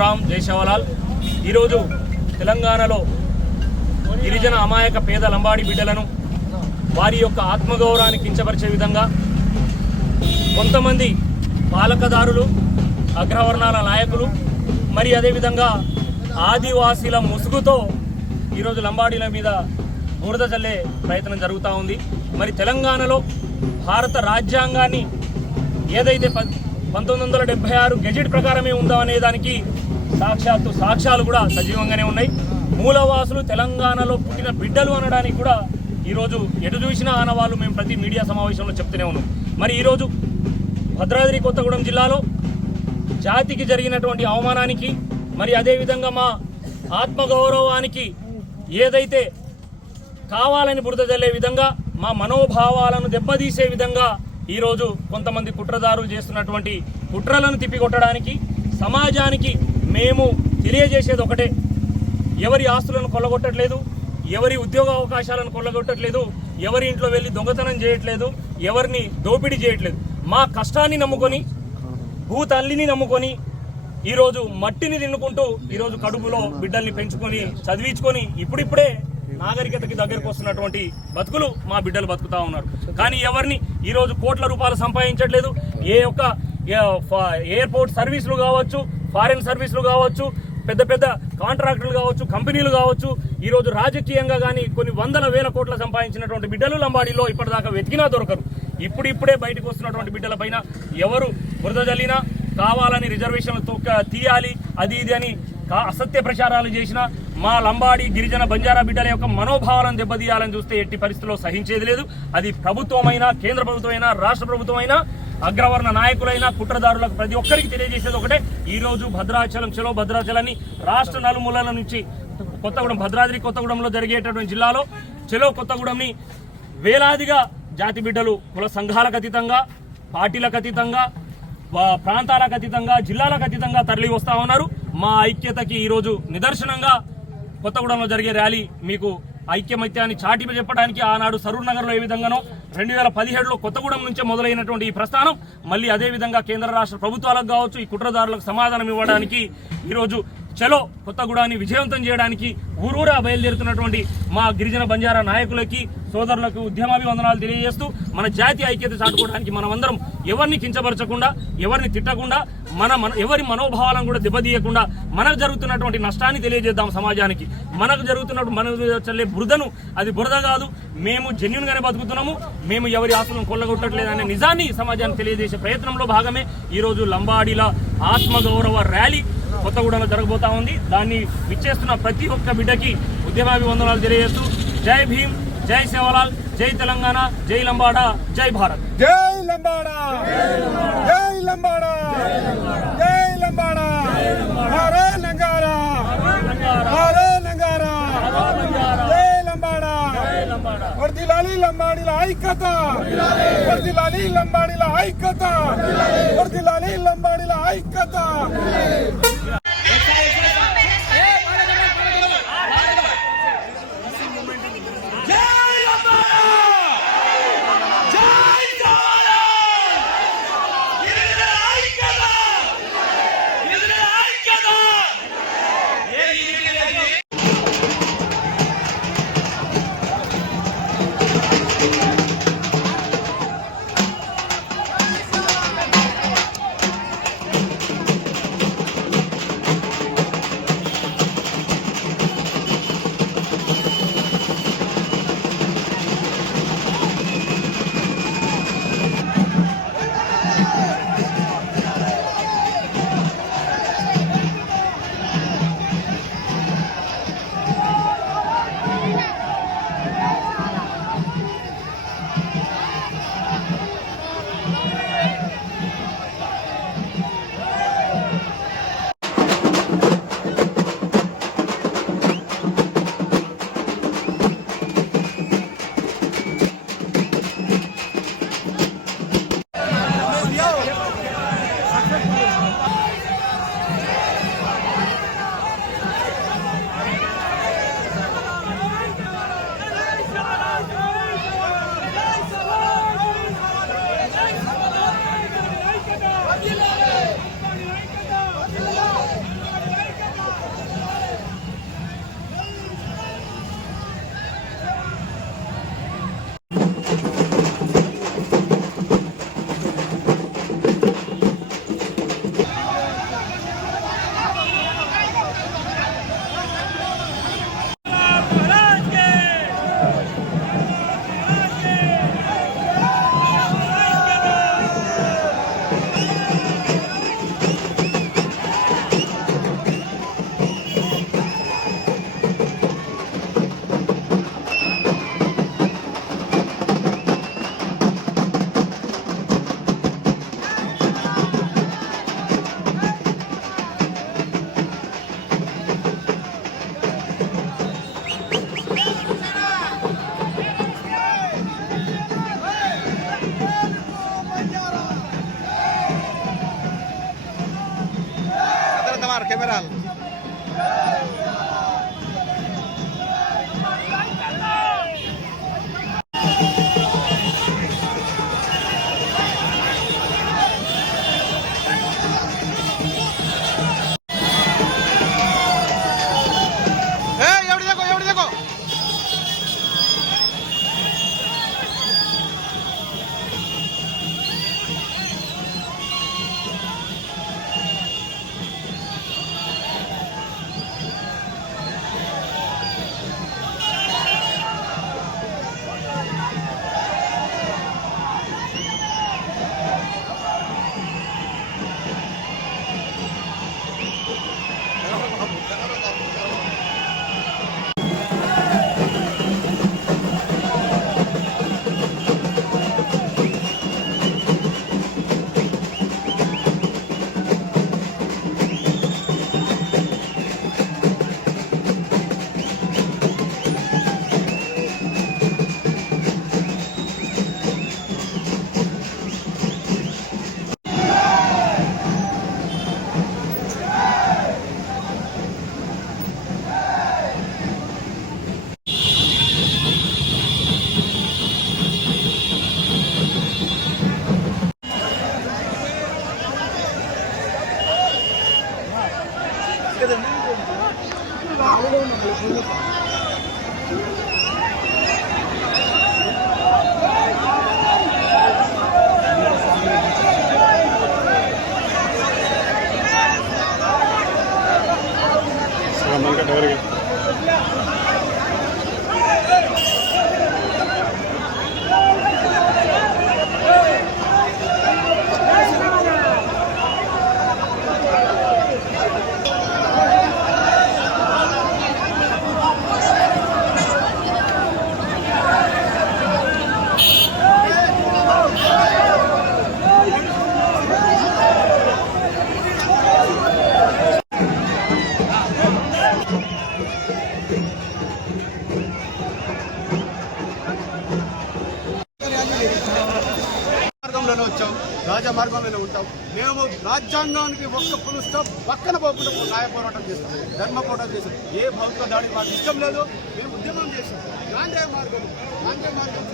రామ్ జై శవలాల్ ఈరోజు తెలంగాణలో గిరిజన అమాయక పేద లంబాడి బిడ్డలను వారి యొక్క ఆత్మగౌరవాన్ని కించపరిచే విధంగా కొంతమంది పాలకదారులు అగ్రవర్ణాల నాయకులు మరి అదేవిధంగా ఆదివాసీల ముసుగుతో ఈరోజు లంబాడీల మీద బురద చల్లే ప్రయత్నం జరుగుతూ ఉంది. మరి తెలంగాణలో భారత రాజ్యాంగాన్ని ఏదైతే ప- పంతొమ్మిది వందల డెబ్బై ఆరు గెజెట్ ప్రకారమే ఉందో అనే దానికి సాక్షాత్తు సాక్ష్యాలు కూడా సజీవంగానే ఉన్నాయి. మూలవాసులు తెలంగాణలో పుట్టిన బిడ్డలు అనడానికి కూడా ఈరోజు ఎటు చూసినా ఆనవాళ్ళు మేము ప్రతి మీడియా సమావేశంలో చెప్తూనే ఉన్నాం. మరి ఈరోజు భద్రాద్రి కొత్తగూడెం జిల్లాలో జాతికి జరిగినటువంటి అవమానానికి మరి అదేవిధంగా మా ఆత్మగౌరవానికి ఏదైతే కావాలని బురద జల్లే విధంగా మా మనోభావాలను దెబ్బతీసే విధంగా ఈరోజు కొంతమంది కుట్రదారులు చేస్తున్నటువంటి కుట్రలను తిప్పికొట్టడానికి సమాజానికి మేము తెలియజేసేది ఒకటే. ఎవరి ఆస్తులను కొల్లగొట్టట్లేదు ఎవరి ఉద్యోగ అవకాశాలను కొల్లగొట్టట్లేదు ఎవరి ఇంట్లో వెళ్ళి దొంగతనం చేయట్లేదు ఎవరిని దోపిడీ చేయట్లేదు. మా కష్టాన్ని నమ్ముకొని భూతల్లిని నమ్ముకొని ఈరోజు మట్టిని తిన్నుకుంటూ ఈరోజు కడుపులో బిడ్డల్ని పెంచుకొని చదివించుకొని ఇప్పుడిప్పుడే నాగరికతకి దగ్గరకు వస్తున్నటువంటి బతుకులు మా బిడ్డలు బతుకుతా ఉన్నారు. కానీ ఎవరిని ఈరోజు కోట్ల రూపాయలు సంపాదించట్లేదు. ఏ ఒక్క ఎయిర్పోర్ట్ సర్వీసులు కావచ్చు ఫారిన్ సర్వీసులు కావచ్చు పెద్ద పెద్ద కాంట్రాక్టులు కావచ్చు కంపెనీలు కావచ్చు ఈరోజు రాజకీయంగా కానీ కొన్ని వందల వేల కోట్ల సంపాదించినటువంటి బిడ్డలు లంబాడీలో ఇప్పటిదాకా వెతికినా దొరకరు. ఇప్పుడిప్పుడే బయటకు వస్తున్నటువంటి బిడ్డల పైన ఎవరు బురద జల్లినా కావాలని రిజర్వేషన్లు తొక్క తీయాలి అది ఇది అని కా- అసత్య ప్రచారాలు చేసిన మా లంబాడి గిరిజన బంజారా బిడ్డల యొక్క మనోభావాలను దెబ్బతీయాలని చూస్తే ఎట్టి పరిస్థితుల్లో సహించేది లేదు. అది ప్రభుత్వమైనా కేంద్ర ప్రభుత్వమైనా రాష్ట్ర ప్రభుత్వమైనా అగ్రవర్ణ నాయకులైన కుట్రదారులకు ప్రతి ఒక్కరికి తెలియజేసేది ఒకటే. ఈ రోజు భద్రాచలం చెలో భద్రాచలాన్ని రాష్ట్ర నలుమూలల నుంచి కొత్తగూడెం భద్రాద్రి కొత్తగూడెంలో జరిగేటటువంటి జిల్లాలో చెలో కొత్తగూడెంని వేలాదిగా జాతి బిడ్డలు కుల సంఘాలకు అతీతంగా పార్టీలకు అతీతంగా ప్రాంతాలకు అతీతంగా జిల్లాలకు అతీతంగా తరలి వస్తా ఉన్నారు. మా ఐక్యతకి ఈరోజు నిదర్శనంగా కొత్తగూడెంలో జరిగే ర్యాలీ మీకు ఐక్యమత్యాన్ని చాటి చెప్పడానికి ఆనాడు సరూర్ నగర్లో ఏ విధంగానో రెండు వేల పదిహేడులో కొత్తగూడెం నుంచే మొదలైనటువంటి ఈ ప్రస్థానం మళ్ళీ అదే విధంగా కేంద్ర రాష్ట్ర ప్రభుత్వాలకు కావచ్చు ఈ కుట్రదారులకు సమాధానం ఇవ్వడానికి ఈరోజు చలో కొత్తగూడాన్ని విజయవంతం చేయడానికి ఊరూరా బయలుదేరుతున్నటువంటి మా గిరిజన బంజారా నాయకులకి సోదరులకు ఉద్యమాభివందనాలు తెలియజేస్తూ మన జాతి ఐక్యత చాటుకోవడానికి మనమందరం ఎవరిని కించపరచకుండా ఎవరిని తిట్టకుండా మన మన ఎవరి మనోభావాలను కూడా దెబ్బతీయకుండా మనకు జరుగుతున్నటువంటి నష్టాన్ని తెలియజేద్దాం సమాజానికి. మనకు జరుగుతున్నటువంటి మనకు చల్లే బురదను అది బురద కాదు. మేము జెన్యున్గానే బతుకుతున్నాము. మేము ఎవరి ఆశలను కొల్లగొట్టట్లేదు అనే నిజాన్ని సమాజానికి తెలియజేసే ప్రయత్నంలో భాగమే ఈరోజు లంబాడీల ఆత్మగౌరవ ర్యాలీ. కొత్తగూడెంలో జరగబోతా ఉంది. దాన్ని విచ్చేస్తున్న ప్రతి ఒక్క బిడ్డకి ఉద్యమాభివందనాలు తెలియజేస్తూ జై భీమ్ జై సేవలాల్ జై తెలంగాణ జై లంబాడ జై భారత్. జై లంబాడా! జై లంబాడా! జై లంబాడా! హరే లంగారా హరే లంగారా జై లంబాడా! వర్దిలాలి లంబాడిల ఐక్యత! వర్దిలాలి లంబాడిల ఐక్యత! వర్దిలాలి లంబాడిల ఐక్యత! general. మార్గంలోనే వచ్చాం రాజా మార్గంలోనే ఉంటాం. మేము రాజ్యాంగానికి ఒక్క పులు స్టాప్ పక్కన పోకుండా న్యాయ పోరాటం చేస్తాం ధర్మ పోరాటం చేస్తాం. ఏ ప్రభుత్వ దాడి మాకు ఇష్టం లేదు మేము ఉద్యమం చేస్తాం. గాంధీ మార్గం గాంధీ మార్గం